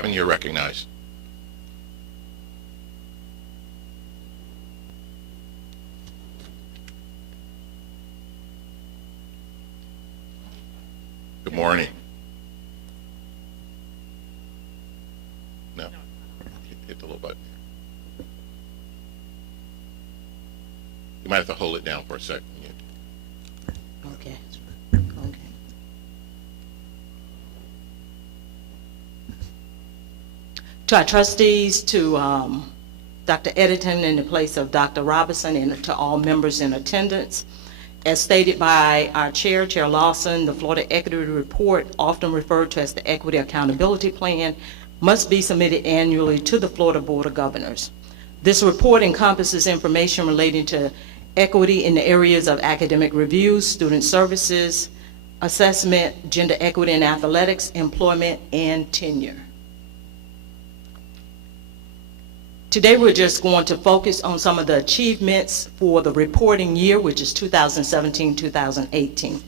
Gavin, you're recognized. Good morning. No, hit the little button. You might have to hold it down for a second. Okay. Okay. To our trustees, to Dr. Editon in the place of Dr. Robinson, and to all members in attendance, as stated by our chair, Chair Lawson, the Florida Equity Report, often referred to as the Equity Accountability Plan, must be submitted annually to the Florida Board of Governors. This report encompasses information relating to equity in the areas of academic review, student services, assessment, gender equity in athletics, employment, and tenure. Today we're just going to focus on some of the achievements for the reporting year, which is 2017-2018.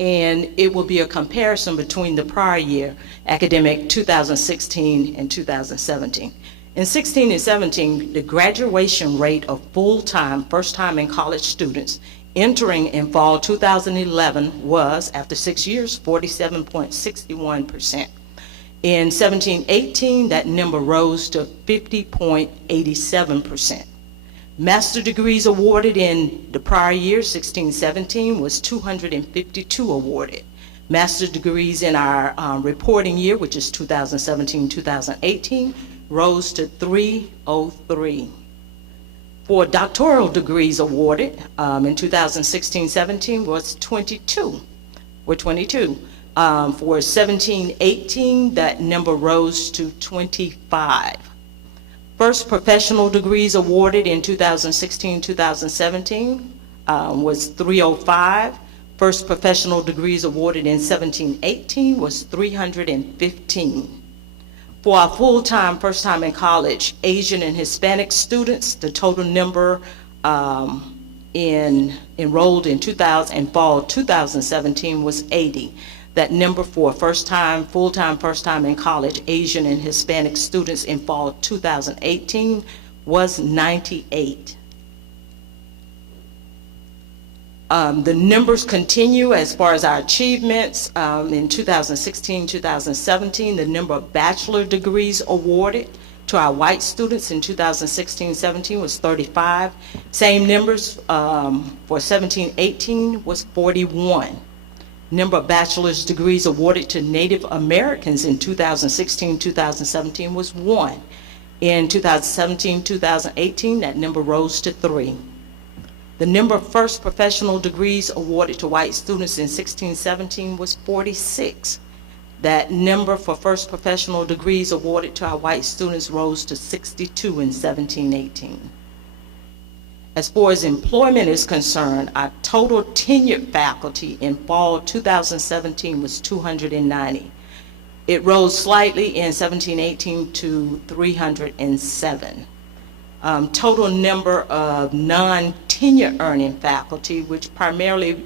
And it will be a comparison between the prior year, academic 2016 and 2017. In 16 and 17, the graduation rate of full-time, first-time in college students entering in fall 2011 was, after 6 years, 47.61%. In 17-18, that number rose to 50.87%. Master degrees awarded in the prior year, 16-17, was 252 awarded. Master degrees in our reporting year, which is 2017-2018, rose to 303. For doctoral degrees awarded in 2016-17 was 22. For 17-18, that number rose to 25. First professional degrees awarded in 2016-2017 was 305. First professional degrees awarded in 17-18 was 315. For our full-time, first-time in college, Asian and Hispanic students, the total number enrolled in fall 2017 was 80. That number for first-time, full-time, first-time in college, Asian and Hispanic students in fall 2018 was 98. The numbers continue as far as our achievements. In 2016-2017, the number of bachelor degrees awarded to our white students in 2016-17 was 35. Same numbers for 17-18 was 41. Number of bachelor's degrees awarded to Native Americans in 2016-2017 was 1. In 2017-2018, that number rose to 3. The number of first professional degrees awarded to white students in 16-17 was 46. That number for first professional degrees awarded to our white students rose to 62 in 17-18. As far as employment is concerned, our total tenured faculty in fall 2017 was 290. It rose slightly in 17-18 to 307. Total number of non-tenure earning faculty, which primarily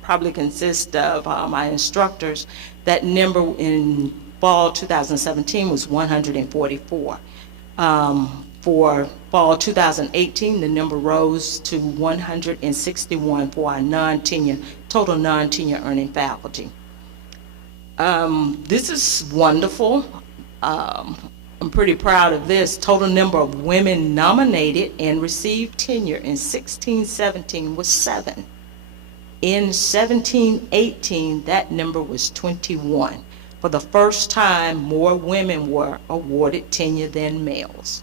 probably consists of my instructors, that number in fall 2017 was 144. For fall 2018, the number rose to 161 for our total non-tenure earning faculty. This is wonderful. I'm pretty proud of this. Total number of women nominated and received tenure in 16-17 was 7. In 17-18, that number was 21. For the first time, more women were awarded tenure than males.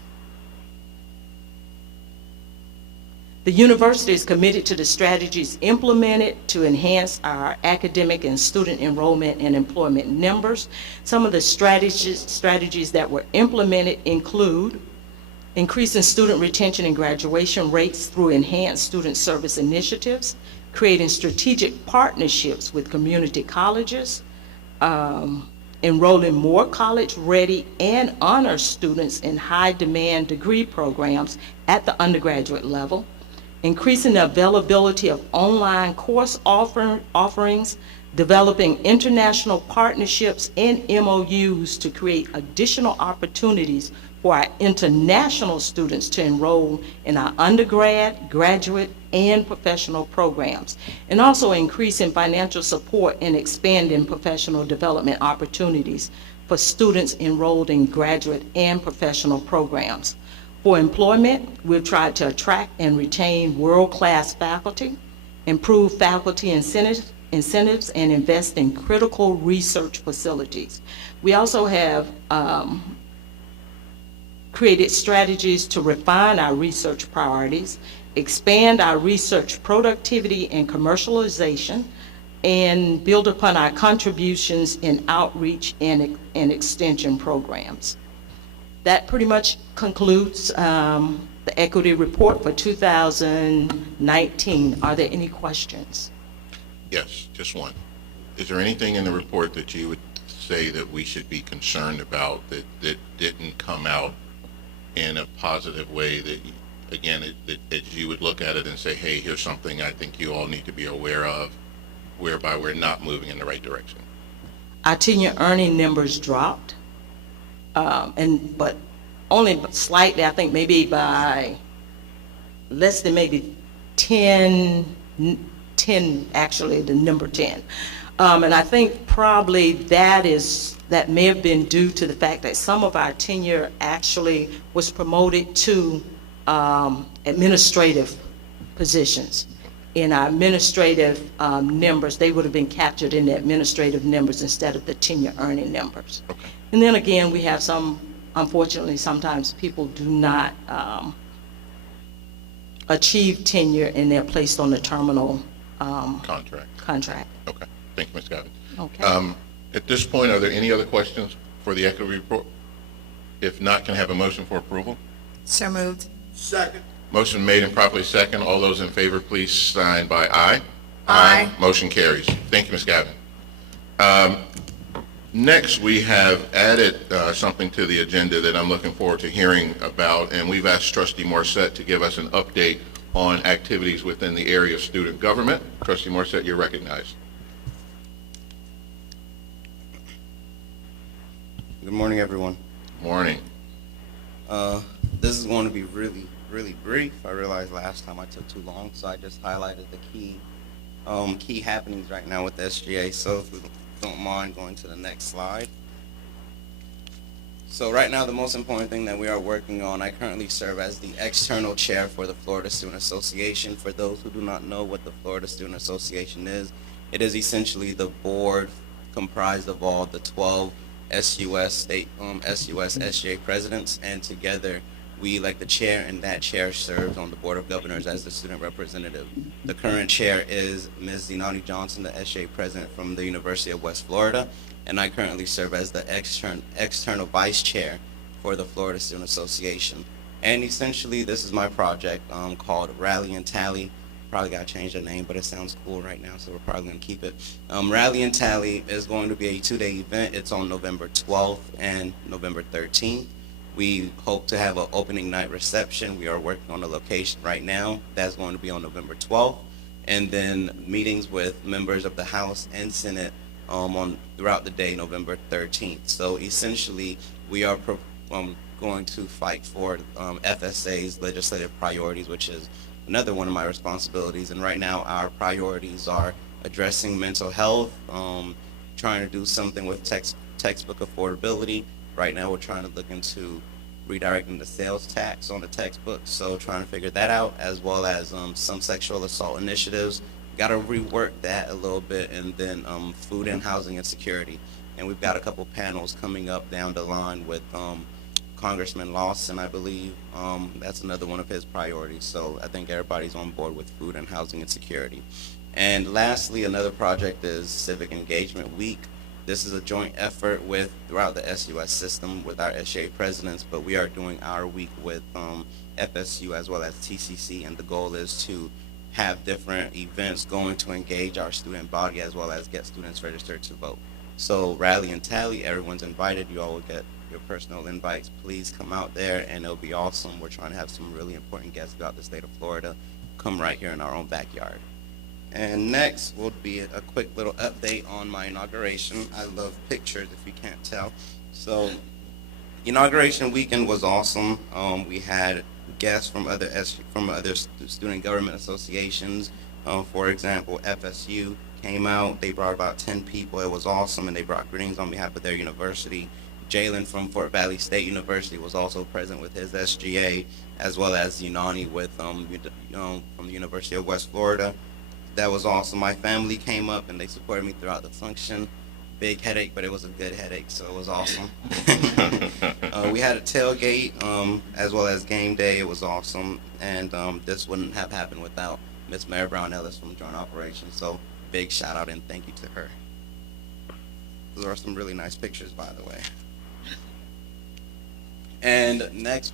The university is committed to the strategies implemented to enhance our academic and student enrollment and employment numbers. Some of the strategies that were implemented include increasing student retention and graduation rates through enhanced student service initiatives, creating strategic partnerships with community colleges, enrolling more college-ready and honor students in high-demand degree programs at the undergraduate level, increasing the availability of online course offerings developing international partnerships and MOUs to create additional opportunities for our international students to enroll in our undergrad, graduate, and professional programs, and also increasing financial support and expanding professional development opportunities for students enrolled in graduate and professional programs. For employment, we've tried to attract and retain world-class faculty, improve faculty incentives, and invest in critical research facilities. We also have created strategies to refine our research priorities, expand our research productivity and commercialization, and build upon our contributions in outreach and extension programs. That pretty much concludes the equity report for 2019. Are there any questions? Yes, just one. Is there anything in the report that you would say that we should be concerned about that didn't come out in a positive way, that, again, that you would look at it and say, hey, here's something I think you all need to be aware of, whereby we're not moving in the right direction? Our tenure earning numbers dropped, but only slightly, I think maybe by less than maybe 10 actually, the number 10. And I think probably that may have been due to the fact that some of our tenure actually was promoted to administrative positions. In our administrative numbers, they would have been captured in the administrative numbers instead of the tenure earning numbers. Okay. And then again, we have some, unfortunately, sometimes people do not achieve tenure and they're placed on the terminal contract. Okay. Thank you, Ms. Gavin. Okay. At this point, are there any other questions for the equity report? If not, can I have a motion for approval? So moved. Second. Motion made and properly second. All those in favor, please sign by aye. Aye. Motion carries. Thank you, Ms. Gavin. Next, we have added something to the agenda that I'm looking forward to hearing about, and we've asked Trustee Morissette to give us an update on activities within the area of student government. Trustee Morissette, you're recognized. Good morning, everyone. Morning. This is going to be really brief. I realized last time I took too long, so I just highlighted the key happenings right now with the SGA. So if we don't mind going to the next slide. So right now, the most important thing that we are working on, I currently serve as the external chair for the Florida Student Association. For those who do not know what the Florida Student Association is, it is essentially the board comprised of all the 12 SUS SGA presidents, and together we elect the chair, and that chair serves on the Board of Governors as the student representative. The current chair is Ms. Zinani Johnson, the SGA president from the University of West Florida, and I currently serve as the external vice chair for the Florida Student Association. And essentially, this is my project called Rally and Tally. Probably got to change the name, but it sounds cool right now, so we're probably going to keep it. Rally and Tally is going to be a 2-day event. It's on November 12th and November 13th. We hope to have an opening night reception. We are working on a location right now. That's going to be on November 12th. And then meetings with members of the House and Senate throughout the day, November 13th. So essentially, we are going to fight for FSA's legislative priorities, which is another one of my responsibilities. And right now, our priorities are addressing mental health, trying to do something with textbook affordability. Right now, we're trying to look into redirecting the sales tax on the textbooks, so trying to figure that out, as well as some sexual assault initiatives. Got to rework that a little bit, and then food and housing insecurity. And we've got a couple panels coming up down the line with Congressman Lawson, I believe. That's another one of his priorities. So I think everybody's on board with food and housing insecurity. And lastly, another project is Civic Engagement Week. This is a joint effort throughout the SUS system with our SGA presidents, but we are doing our week with FSU as well as TCC, and the goal is to have different events going to engage our student body as well as get students registered to vote. So Rally and Tally, everyone's invited. You all will get your personal invites. Please come out there, and it'll be awesome. We're trying to have some really important guests throughout the state of Florida come right here in our own backyard. And next will be a quick little update on my inauguration. I love pictures, if you can't tell. So, inauguration weekend was awesome. We had guests from other student government associations. For example, FSU came out. They brought about 10 people. It was awesome, and they brought greetings on behalf of their university. Jalen from Fort Valley State University was also present with his SGA, as well as Unani with from the University of West Florida. That was awesome. My family came up and they supported me throughout the function. Big headache, but it was a good headache, so it was awesome. We had a tailgate as well as game day. It was awesome, and this wouldn't have happened without Miss Mary Brown Ellis from Joint Operations. So big shout out and thank you to her. Those are some really nice pictures, by the way. And next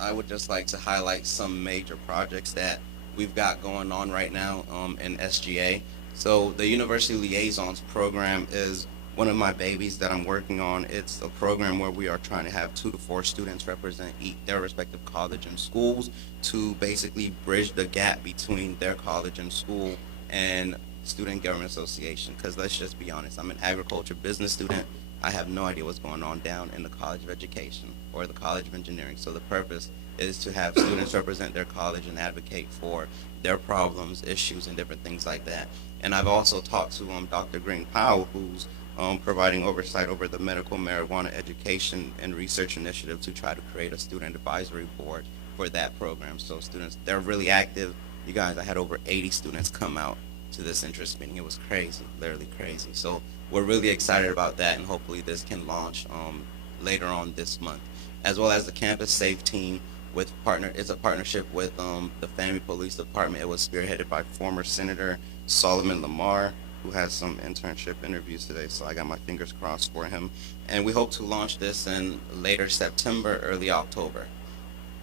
I would just like to highlight some major projects that we've got going on right now in SGA. So the University Liaisons program is one of my babies that I'm working on. It's a program where we are trying to have 2 to 4 students represent their respective college and schools to basically bridge the gap between their college and school and Student Government Association. Because let's just be honest, I'm an agriculture business student. I have no idea what's going on down in the College of Education or the College of Engineering. So the purpose is to have students represent their college and advocate for their problems, issues, and different things like that. And I've also talked to Dr. Green Powell, who's providing oversight over the medical marijuana education and research initiative to try to create a student advisory board for that program. So students, they're really active. You guys, I had over 80 students come out to this interest meeting. It was crazy, literally crazy. So we're really excited about that, and hopefully this can launch later on this month. As well as the Campus Safe team it's a partnership with the Family Police Department. It was spearheaded by former Senator Solomon Lamar, who has some internship interviews today, so I got my fingers crossed for him. And we hope to launch this in later September, early October.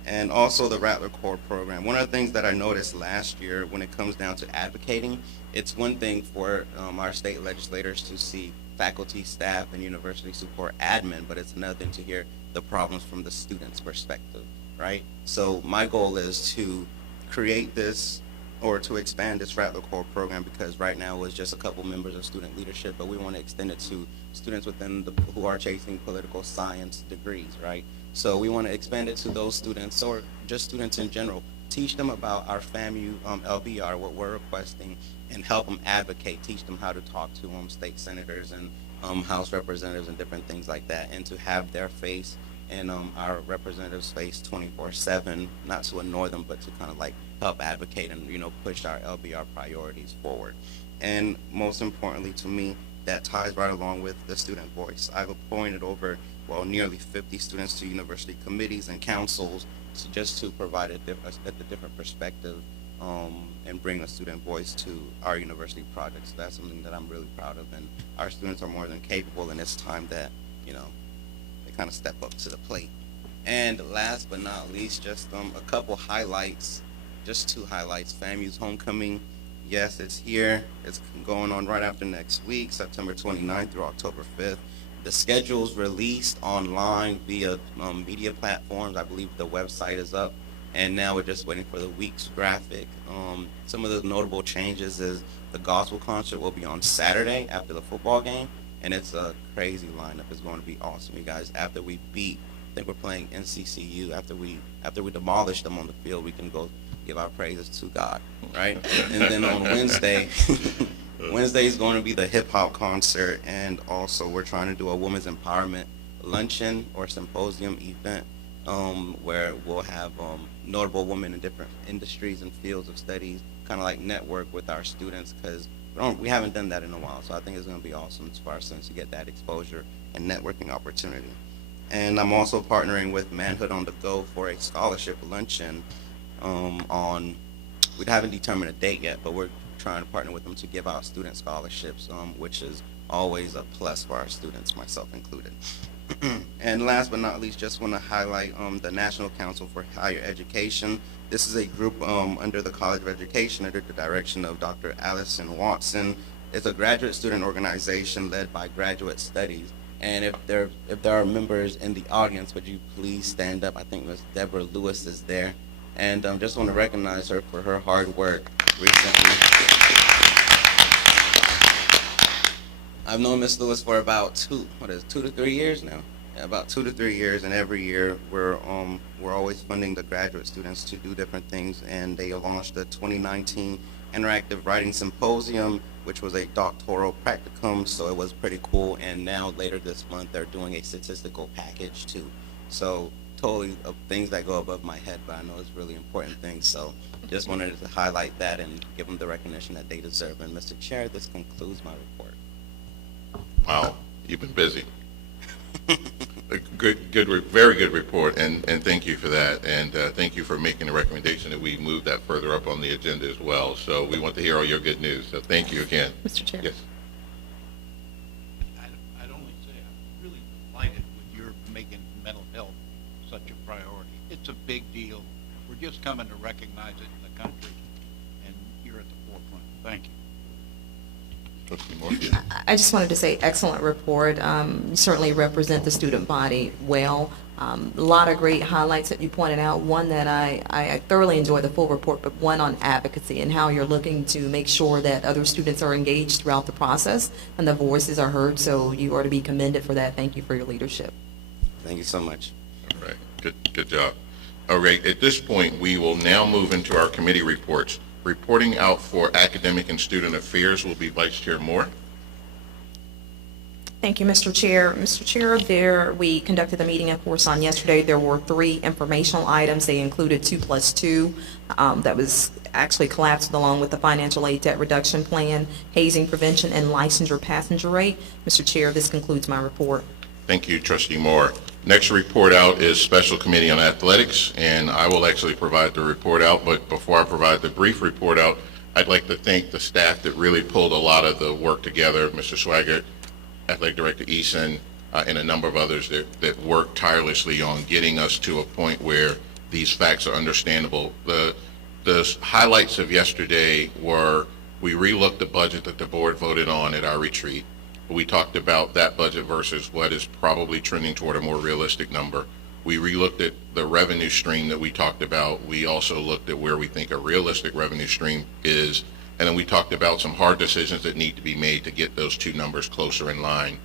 And also the Rattler Corps program. One of the things that I noticed last year when it comes down to advocating, it's one thing for our state legislators to see faculty, staff, and university support admin, but it's another thing to hear the problems from the student's perspective, right? So my goal is to create this or to expand this Rattler Corps program, because right now it's just a couple members of student leadership, but we want to extend it to students who are chasing political science degrees, right? So we want to expand it to those students, or just students in general. Teach them about our FAMU LBR, what we're requesting, and help them advocate. Teach them how to talk to state senators and House representatives and different things like that, and to have their face and our representatives face 24/7, not to annoy them, but to kind of like help advocate and push our LBR priorities forward. And most importantly to me, that ties right along with the student voice. I've appointed over nearly 50 students to university committees and councils just to provide a different perspective and bring a student voice to our university projects. So that's something that I'm really proud of, and our students are more than capable, and it's time that they kind of step up to the plate. And last but not least, just a couple highlights, just 2 highlights. FAMU's homecoming, yes, it's here. It's going on right after next week, September 29th through October 5th. The schedule's released online via media platforms. I believe the website is up, and now we're just waiting for the week's graphic. Some of the notable changes is the gospel concert will be on Saturday after the football game, and it's a crazy lineup. It's going to be awesome, you guys. After we beat, I think we're playing NCCU. After we demolish them on the field, we can go give our praises to God, right? And then on Wednesday, Wednesday is going to be the hip hop concert, and also we're trying to do a women's empowerment luncheon or symposium event where we'll have notable women in different industries and fields of studies, kind of like network with our students, because we haven't done that in a while. So I think it's going to be awesome for our students to get that exposure and networking opportunity. And I'm also partnering with Manhood on the Go for a scholarship luncheon we haven't determined a date yet, but we're trying to partner with them to give out student scholarships, which is always a plus for our students, myself included. And last but not least, just want to highlight the National Council for Higher Education. This is a group under the College of Education under the direction of Dr. Allison Watson. It's a graduate student organization led by Graduate Studies. And if there are members in the audience, would you please stand up? I think Ms. Deborah Lewis is there. And just want to recognize her for her hard work recently. I've known Miss Lewis for about 2 to 3 years now. Yeah, about 2 to 3 years, and every year we're always funding the graduate students to do different things. And they launched the 2019 Interactive Writing Symposium, which was a doctoral practicum, so it was pretty cool. And now later this month they're doing a statistical package too. So totally things that go above my head, but I know it's really important things. So just wanted to highlight that and give them the recognition that they deserve. And Mr. Chair, this concludes my report. Wow, you've been busy. A very good report, and thank you for that, and thank you for making the recommendation that we move that further up on the agenda as well. So we want to hear all your good news. So thank you again. Mr. Chair. Yes. I'd only say I'm really delighted with your making mental health such a priority. It's a big deal. We're just coming to recognize it in the country, and you're at the forefront. Thank you. Trustee Moore? I just wanted to say, excellent report. You certainly represent the student body well. A lot of great highlights that you pointed out. One that I thoroughly enjoyed the full report, but one on advocacy and how you're looking to make sure that other students are engaged throughout the process and the voices are heard. So you are to be commended for that. Thank you for your leadership. Thank you so much. All right, good job. All right, at this point, we will now move into our committee reports. Reporting out for Academic and Student Affairs will be Vice Chair Moore. Thank you, Mr. Chair. Mr. Chair, we conducted the meeting, of course, on yesterday. There were 3 informational items. They included 2+2 that was actually collapsed along with the financial aid debt reduction plan, hazing prevention, and licensure passenger rate. Mr. Chair, this concludes my report. Thank you, Trustee Moore. Next report out is Special Committee on Athletics, and I will actually provide the report out, but before I provide the brief report out, I'd like to thank the staff that really pulled a lot of the work together, Mr. Swaggart, Athletic Director Eason, and a number of others that worked tirelessly on getting us to a point where these facts are understandable. The highlights of yesterday were we relooked the budget that the board voted on at our retreat. We talked about that budget versus what is probably trending toward a more realistic number. We relooked at the revenue stream that we talked about. We also looked at where we think a realistic revenue stream is. And then we talked about some hard decisions that need to be made to get those 2 numbers closer in line.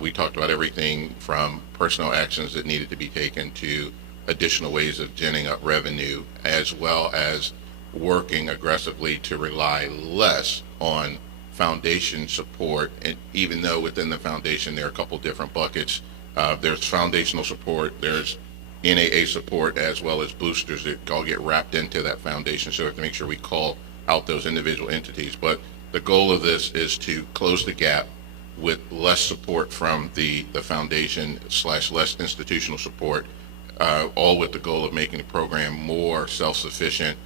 We talked about everything from personnel actions that needed to be taken to additional ways of genning up revenue, as well as working aggressively to rely less on foundation support. And even though within the foundation there are a couple different buckets, there's foundational support, there's NAA support, as well as boosters that all get wrapped into that foundation. So we have to make sure we call out those individual entities. But the goal of this is to close the gap with less support from the foundation / less institutional support, all with the goal of making the program more self-sufficient.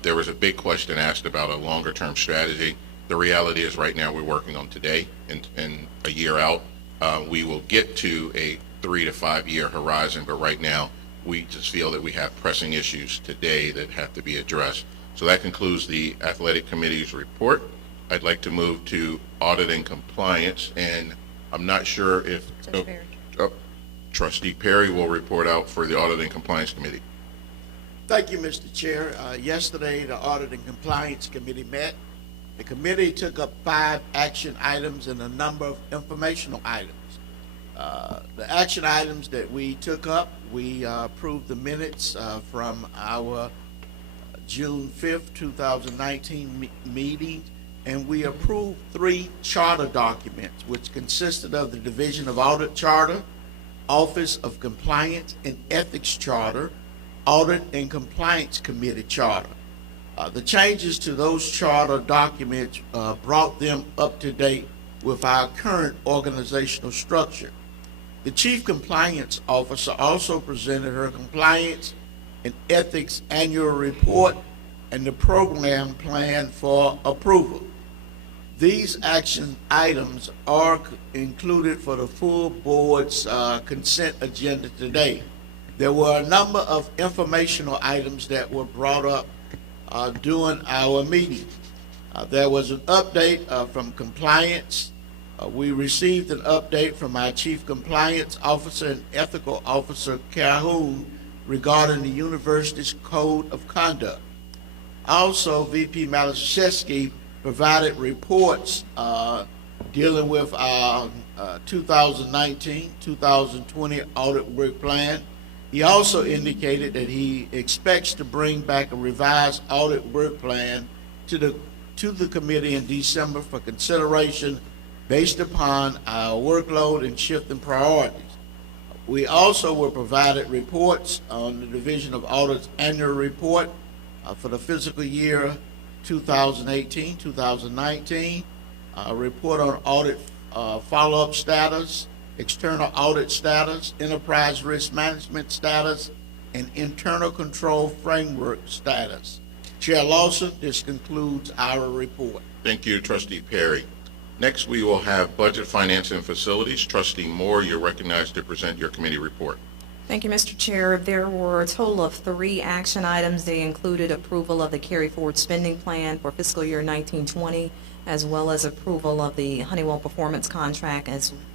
There was a big question asked about a longer term strategy. The reality is right now we're working on today, and a year out, we will get to a 3 to 5 year horizon, but right now we just feel that we have pressing issues today that have to be addressed. So that concludes the Athletic Committee's report. I'd like to move to Audit and Compliance, and I'm not sure if Trustee Perry will report out for the Audit and Compliance Committee. Thank you, Mr. Chair. Yesterday, the Audit and Compliance Committee met. The committee took up 5 action items and a number of informational items. The action items that we took up, we approved the minutes from our June 5th, 2019 meeting, and we approved 3 charter documents, which consisted of the Division of Audit Charter, Office of Compliance and Ethics Charter, Audit and Compliance Committee Charter. The changes to those charter documents brought them up to date with our current organizational structure. The Chief Compliance Officer also presented her Compliance and Ethics Annual Report and the program plan for approval. These action items are included for the full board's consent agenda today. There were a number of informational items that were brought up during our meeting. There was an update from compliance. We received an update from our Chief Compliance Officer and Ethical Officer, Calhoun, regarding the university's Code of Conduct. Also, VP Malashevsky provided reports dealing with our 2019-2020 audit work plan. He also indicated that he expects to bring back a revised audit work plan to the committee in December for consideration based upon our workload and shifting priorities. We also were provided reports on the Division of Audit's annual report for the fiscal year 2018-2019, a report on audit follow-up status, external audit status, enterprise risk management status, and internal control framework status. Chair Lawson, this concludes our report. Thank you, Trustee Perry. Next, we will have Budget, Finance, and Facilities. Trustee Moore, you're recognized to present your committee report. Thank you, Mr. Chair. There were a total of 3 action items. They included approval of the carry-forward spending plan for fiscal year 1920, as well as approval of the Honeywell performance contract,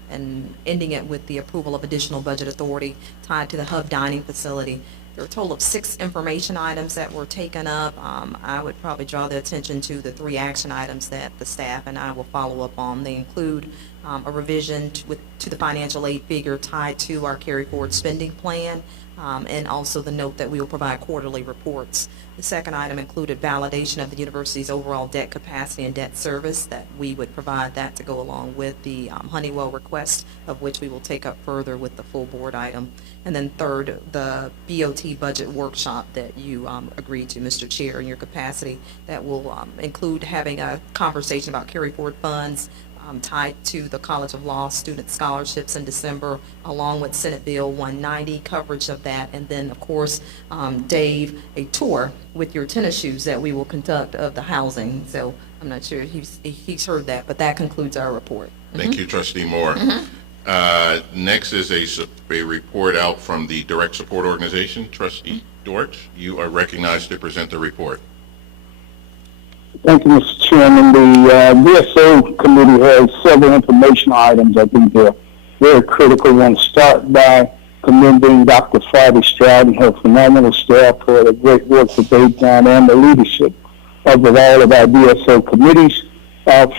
and ending it with the approval of additional budget authority tied to the hub dining facility. There were a total of 6 information items that were taken up. I would probably draw the attention to the 3 action items that the staff and I will follow up on. They include a revision to the financial aid figure tied to our carry-forward spending plan, and also the note that we will provide quarterly reports. The second item included validation of the university's overall debt capacity and debt service, that we would provide that to go along with the Honeywell request, of which we will take up further with the full board item. And then third, the BOT budget workshop that you agreed to, Mr. Chair, in your capacity, that will include having a conversation about carry forward funds, tied to the College of Law student scholarships in December, along with Senate Bill 190 coverage of that, and then of course, Dave, a tour with your tennis shoes that we will conduct of the housing. So I'm not sure he's heard that, but that concludes our report. Thank you, Trustee Moore. Next is a report out from the Direct Support Organization. Trustee Dortch, you are recognized to present the report. Thank you, Mr. Chairman. The DSO committee has several information items. I think they're very critical. I want to start by commending Dr. Friday Stroud and her phenomenal staff for the great work that they've done and the leadership of all of our DSO committees.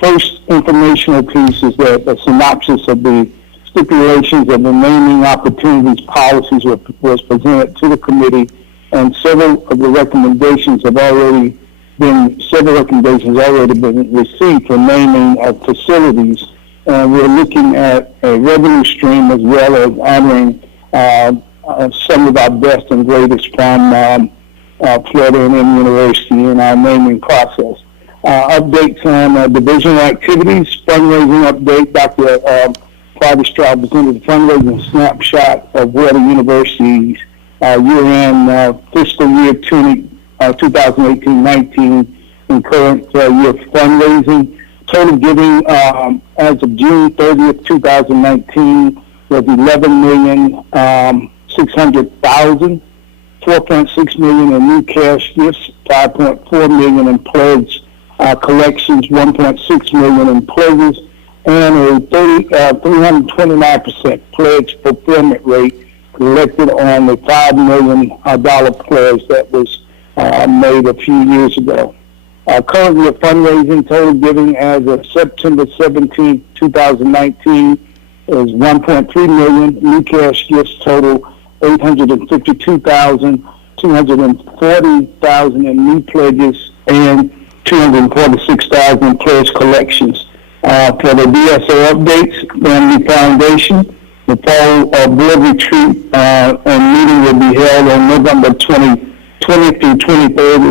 First informational piece is that a synopsis of the stipulations of the naming opportunities policies was presented to the committee, and several recommendations have already been received for naming of facilities, and we're looking at a revenue stream as well as honoring some of our best and greatest from Florida A&M University in our naming process. Updates on divisional activities, fundraising update. Dr. Friday Stroud presented a fundraising snapshot of Florida University's year-end fiscal year 2018-19 and current year fundraising. Total giving as of June 30th, 2019 was $11,600,000, $4.6 million in new cash gifts, $5.4 million in pledge collections, $1.6 million in pledges, and a 329% pledge fulfillment rate collected on the $5 million pledge that was made a few years ago. Currently, fundraising total giving as of September 17, 2019 is $1.3 million. New cash gifts total $852,000, $240,000 in new pledges, and $246,000 in pledge collections. For the DSO updates, Family Foundation, the fall board retreat and meeting will be held on November 20th through 23rd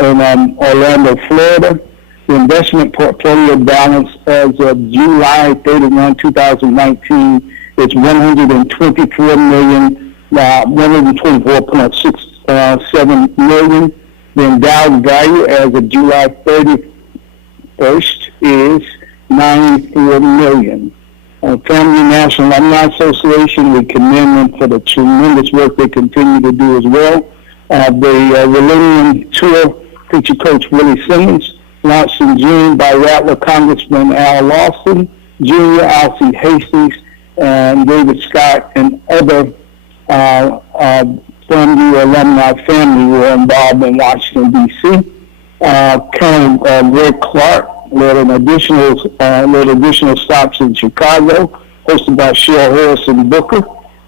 in Orlando, Florida. The investment portfolio balance as of July 31, 2019 is $124.67 million. The endowed value as of July 31st is $94 million. Family National Alumni Association, we commend them for the tremendous work they continue to do as well. The Millennium Tour feature coach Willie Simmons, launched in June by Rattler Congressman Al Lawson Jr., Alcee Hastings, and David Scott, and other from the alumni family were involved in Washington, D.C. Colonel Greg Clark led additional stops in Chicago, hosted by Cheryl Harrison Booker,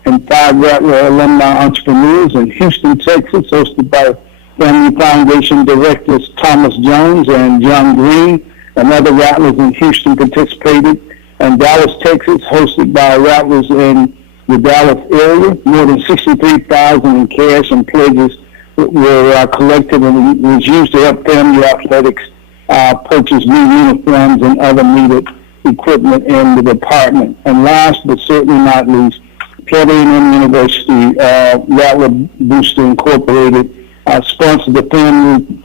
and 5 Rattler alumni entrepreneurs in Houston, Texas, hosted by Family Foundation directors Thomas Jones and John Green, and other Rattlers in Houston participated. And Dallas, Texas, hosted by Rattlers in the Dallas area. More than $63,000 in cash and pledges were collected and was used to help family athletics purchase new uniforms and other needed equipment in the department. And last but certainly not least, Florida A&M University Rattler Booster Incorporated sponsored the FAMU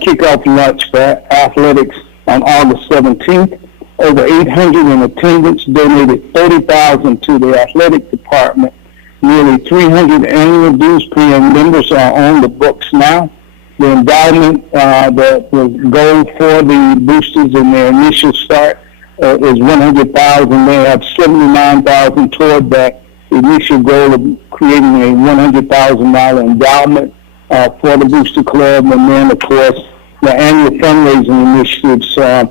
kickoff lunch for athletics on August 17th. Over 800 in attendance, donated $30,000 to the athletic department. Nearly 300 annual dues paying members are on the books now. The endowment, the goal for the boosters in their initial start is $100,000. They have $79,000 toward that initial goal of creating a $100,000 endowment for the Booster Club. And then, of course, the annual fundraising initiatives are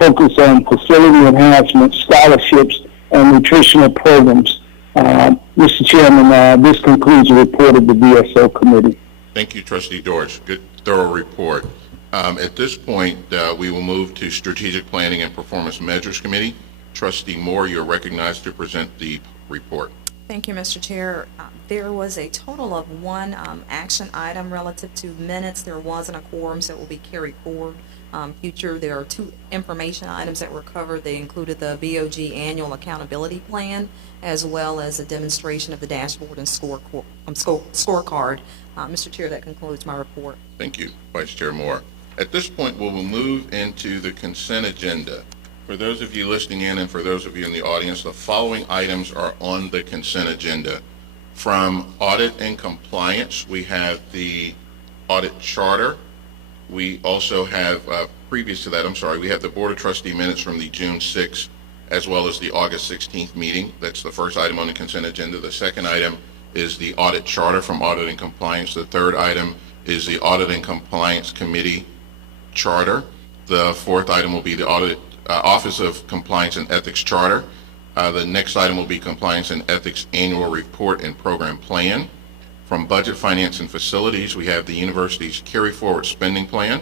focused on facility enhancements, scholarships, and nutritional programs. Mr. Chairman, this concludes the report of the BSO committee. Thank you, Trustee Dorsch. Good, thorough report. At this point, we will move to Strategic Planning and Performance Measures Committee. Trustee Moore, you're recognized to present the report. Thank you, Mr. Chair. There was a total of 1 action item relative to minutes. There wasn't a quorum, so it will be carried forward. Future, there are 2 information items that were covered. They included the BOG Annual Accountability Plan, as well as a demonstration of the dashboard and scorecard. Mr. Chair, that concludes my report. Thank you, Vice Chair Moore. At this point, we will move into the consent agenda. For those of you listening in and for those of you in the audience, the following items are on the consent agenda. From audit and compliance, we have the audit charter. We also have, previous to that, we have the Board of Trustee minutes from the June 6th as well as the August 16th meeting. That's the first item on the consent agenda. The second item is the audit charter from audit and compliance. The third item is the audit and compliance committee charter. The fourth item will be the audit Office of Compliance and Ethics charter. The next item will be compliance and ethics annual report and program plan. From budget, finance, and facilities, we have the university's carry forward spending plan.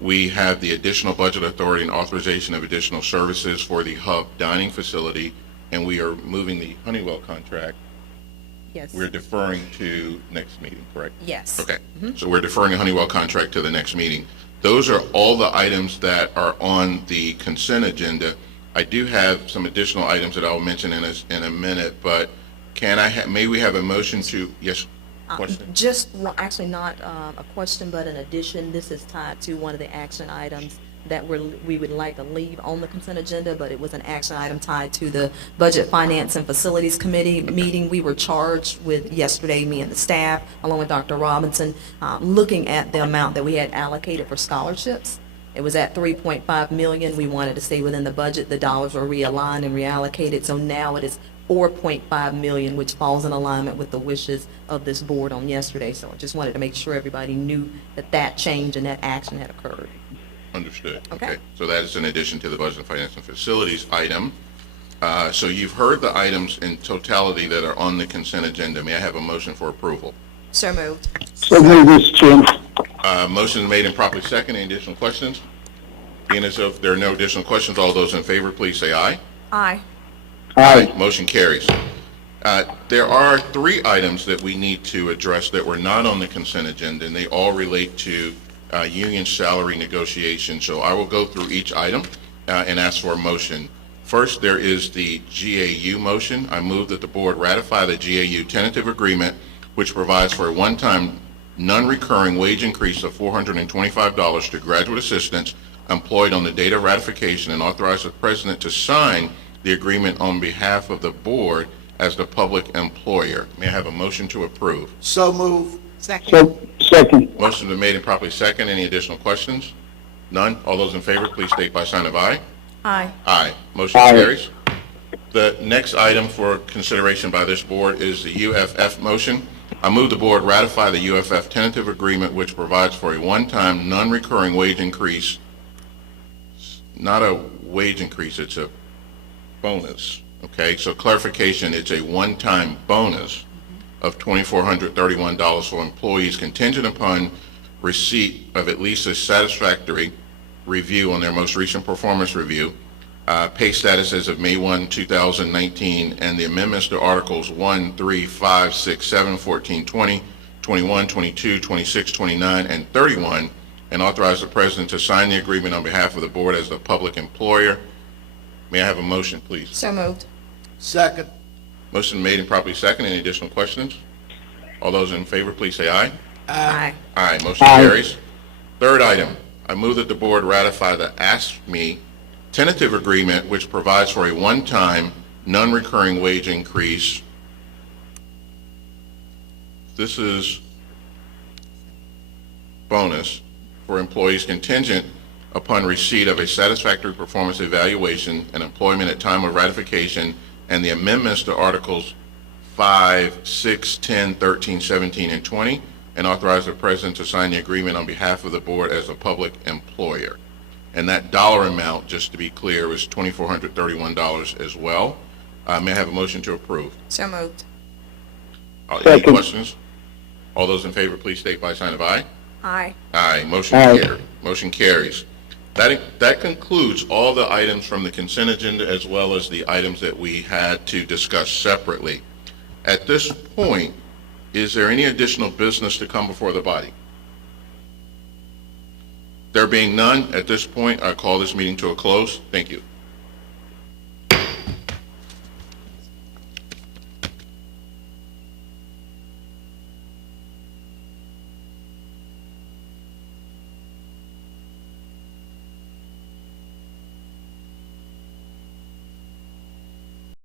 We have the additional budget authority and authorization of additional services for the hub dining facility, and we are moving the Honeywell contract. Yes. We're deferring to next meeting, correct? Yes. Okay. So we're deferring the Honeywell contract to the next meeting. Those are all the items that are on the consent agenda. I do have some additional items that I'll mention in a minute, but may we have a motion to, yes? Question? Actually not a question, but an addition. This is tied to one of the action items that we would like to leave on the consent agenda, but it was an action item tied to the Budget, Finance, and Facilities Committee meeting. We were charged with yesterday, me and the staff, along with Dr. Robinson, looking at the amount that we had allocated for scholarships. It was at $3.5 million. We wanted to stay within the budget. The dollars were realigned and reallocated, so now it is $4.5 million, which falls in alignment with the wishes of this board on yesterday. So I just wanted to make sure everybody knew that change and that action had occurred. Understood. Okay. So that is in addition to the budget, finance, and facilities item. So you've heard the items in totality that are on the consent agenda. May I have a motion for approval? So moved. So move, Mr. Chairman. Motion is made and properly second. Any additional questions? Being as if there are no additional questions, all those in favor, please say aye. Aye. Aye. Motion carries. There are 3 items that we need to address that were not on the consent agenda, and they all relate to union salary negotiations. So I will go through each item and ask for a motion. First, there is the GAU motion. I move that the board ratify the GAU tentative agreement, which provides for a one-time non-recurring wage increase of $425 to graduate assistants employed on the date of ratification, and authorize the president to sign the agreement on behalf of the board as the public employer. May I have a motion to approve? So move. Second. Second. Motion been made and properly second. Any additional questions? None? All those in favor, please state by sign of aye. Aye. Aye. Motion Aye. carries. The next item for consideration by this board is the UFF motion. I move the board ratify the UFF tentative agreement, which provides for a one-time non-recurring wage increase not a wage increase, it's a bonus, okay? So clarification, it's a one-time bonus of $2,431 for employees contingent upon receipt of at least a satisfactory review on their most recent performance review, pay status as of May 1, 2019, and the amendments to Articles 1, 3, 5, 6, 7, 14, 20, 21, 22, 26, 29, and 31, and authorize the President to sign the agreement on behalf of the Board as the public employer. May I have a motion, please? So moved. Second. Motion made and properly second. Any additional questions? All those in favor, please say aye. Aye. Aye, motion Aye. carries. Third item, I move that the board ratify the ASME tentative agreement which provides for a one-time, non-recurring wage increase. This is bonus for employees contingent upon receipt of a satisfactory performance evaluation and employment at time of ratification, and the amendments to Articles 5, 6, 10, 13, 17, and 20, and authorize the President to sign the agreement on behalf of the board as a public employer. And that dollar amount, just to be clear, is $2,431 as well. May I have a motion to approve? So moved. Any Second. questions? All those in favor, please state by sign of aye. Aye. Aye, motion Aye. carries. Motion carries. That concludes all the items from the consent agenda as well as the items that we had to discuss separately. At this point, is there any additional business to come before the body? There being none, at this point, I call this meeting to a close. Thank you.